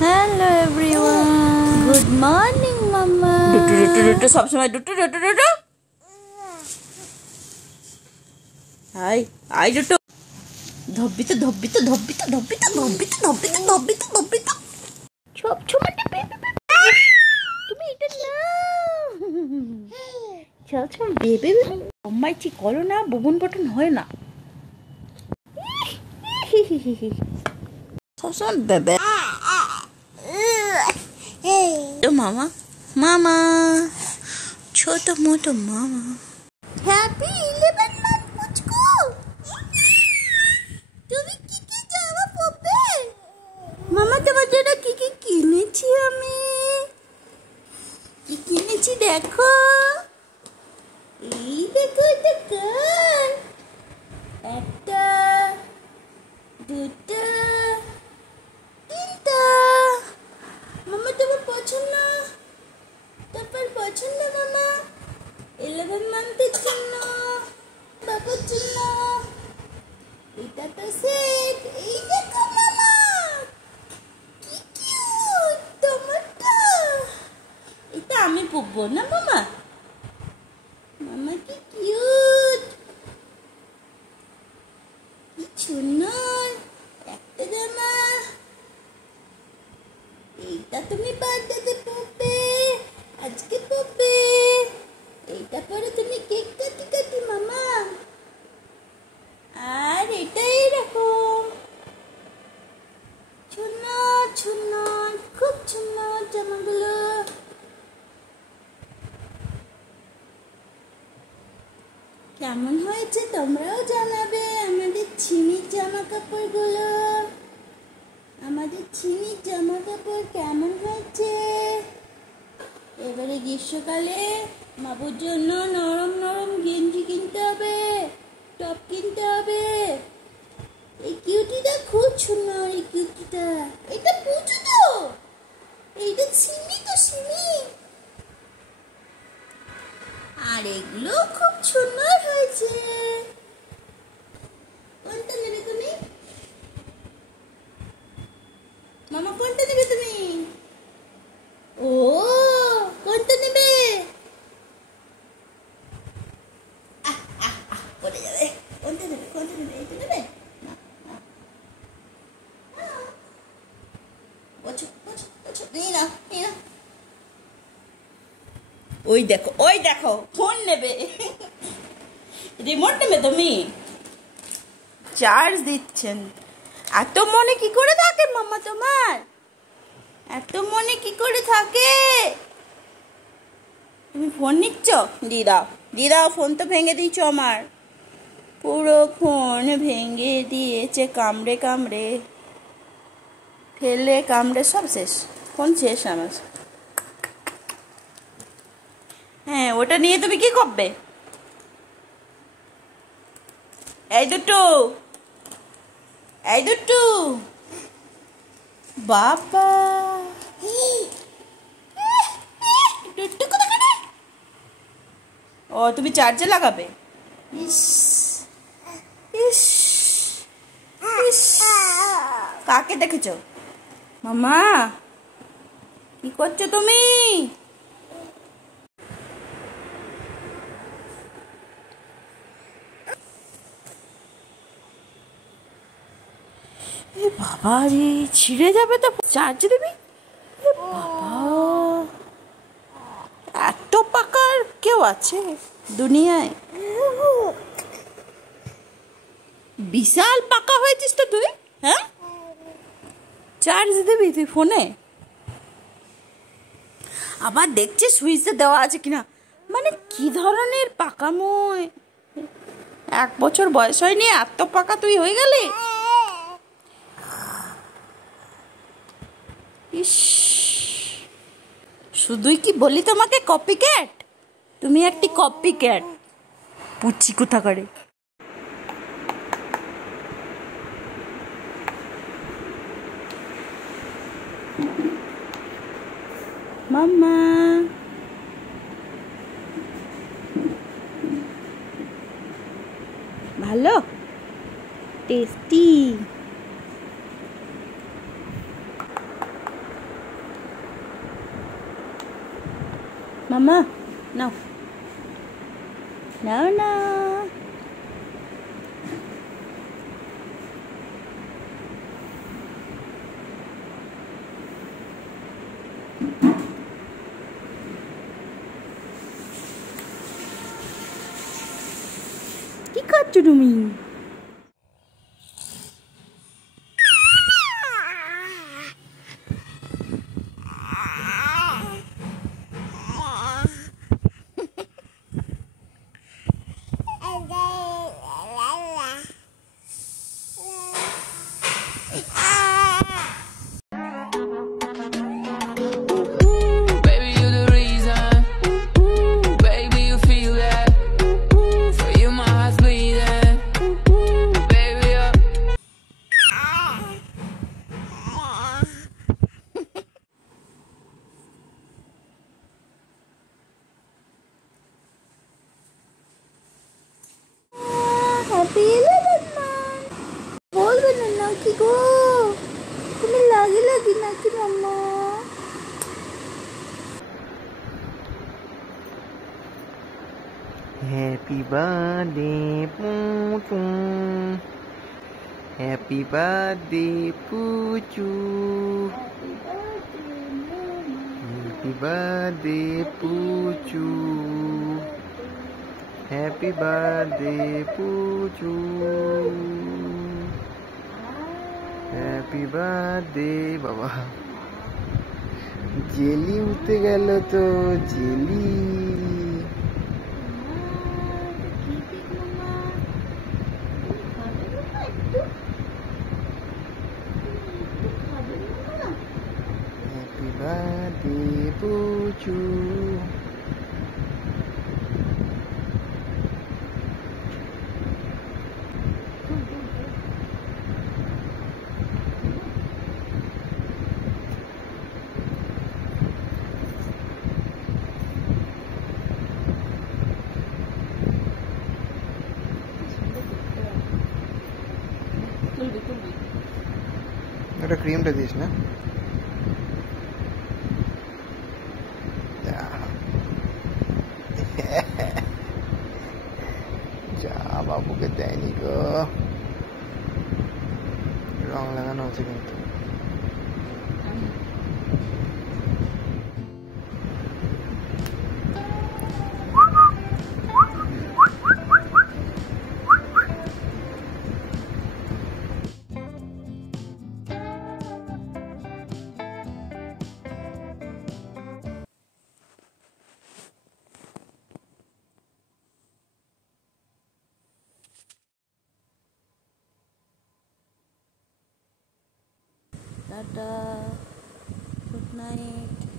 Hello everyone, good morning मम्मा। डुटू डुटू डुटू सब समय डुटू डुटू डुटू। हाय हाय डुटू। धब्बित धब्बित धब्बित धब्बित धब्बित धब्बित धब्बित धब्बित। छोप छोमटे baby তুমি এটা না চল চল বেবি আম্মাই ঠিক করো না, ববন বটন হয় না। सब समय बेबे। मामा मामा छोटो मोटो मामा। Happy 11 month মুচকু। তুমি কি কি জামা পরবে? মামা তোমার জন্য কি কি কিনেছি আমি। কি কিনেছি দেখো। এই দেখো দেখো। একটা দুটো তিনটা। মামা তোমার পছন্দ? তারপর পছন্দ মামা 11 মান্থের জন্য বাবার জন্য। এটা তো সেট। এই দেখো মামা কি কিউট টমেটো। এটা আমি পরবো না মামা। মামা কি কিউট, কি সুন্দর একটা জামা। এইটা তুমি বার্থডেতে পরবে, আজকে পরবে। এইটা পরে তুমি কেক কাটি কাটি মামা। আর এটা এরকম সুন্দর সুন্দর, খুব সুন্দর জামাগুলো। কেমন হয়েছে তোমরাও জানাবে। আমাদের ছিনির জামা কাপড়গুলো, আমাদের ছিনির জামা কাপড় কেমন হয়েছে। এবারে গ্রীষ্মকালে বাবুর জন্য নরম নরম গেঞ্জি কিনতে হবে, টপ কিনতে হবে। এই কিউটিটা খুব সুন্দর। এই কিউটিটা এটা বুঝো তো, এইটা সিমি তো সিমি। আর এগুলো খুব সুন্দর হয়েছে। কোনটা নেবে তুমি মামা? কোনটা নেবে তুমি? ও কোনটা নেবে? পড়ে যাবে। কোনটা নেবে? কোনটা নেবে? এটা নেবে না? বছো বছো বছো। নিয়ে নাও নিয়ে নাও। ওই দেখো ফোন নেবে, রিমোট নেবে তুমি। চার্জ দিচ্ছেন। এত মনে কি করে থাকে মাম্মা তোমার? এত মনে কি করে থাকে? তুমি ফোন নিচ্ছ? দিয়ে দাও ফোন তো ভেঙে দিয়েছো আমার। পুরো ফোন ভেঙে দিয়েছে কামড়ে কামড়ে, ফেলে কামড়ে সব শেষ। ফোন শেষ আমার। হ্যাঁ ওটা নিয়ে তুমি কি করবে? এই দুটু বাবা ও তুমি চার্জে লাগাবে? ইস ইস ইস। কাকে দেখেছো মামা? কি করছো তুমি? বাবা রে ছিঁড়ে যাবে তো। চার্জ দিবি? বাবা এত পাকার কেউ আছে দুনিয়ায়? বিশাল পাকা হয়েছিস তো তুই। হ্যাঁ চার্জ দিবি তুই ফোনে? আবার দেখছি সুইচে দেওয়া আছে কিনা। মানে কি ধরনের পাকাময়। 1 বছর বয়স হয়নি এত পাকা তুই হয়ে গেলি। ইস শুধুই কি বলি তোমাকে কপি ক্যাট। তুমি একটি কপি ক্যাট পুচি কোথা করে। মাম্মা ভালো টেস্টি। মামা নাও নাও না। কি খাচ্ছ তুমি? Baby, you're the reason. Baby, you feel that. For you, my heart's bleeding. Baby, you're. Happy 11 বলবে না নাকি গো? তুমি লাগি লাগি নাকি মাম্মা? Happy birthday, Puchu. Happy birthday, Puchu. Happy birthday, Puchu. Happy birthday, Puchu. Happy birthday, বাবা জেলি উঠতে গেল তো জেলি। Happy birthday, Puchu. একটা ক্রিমটা দিস না যা বাবুকে দেয়নি গো রং লাগানো আছে কিন্তু টাটা, গুড নাইট।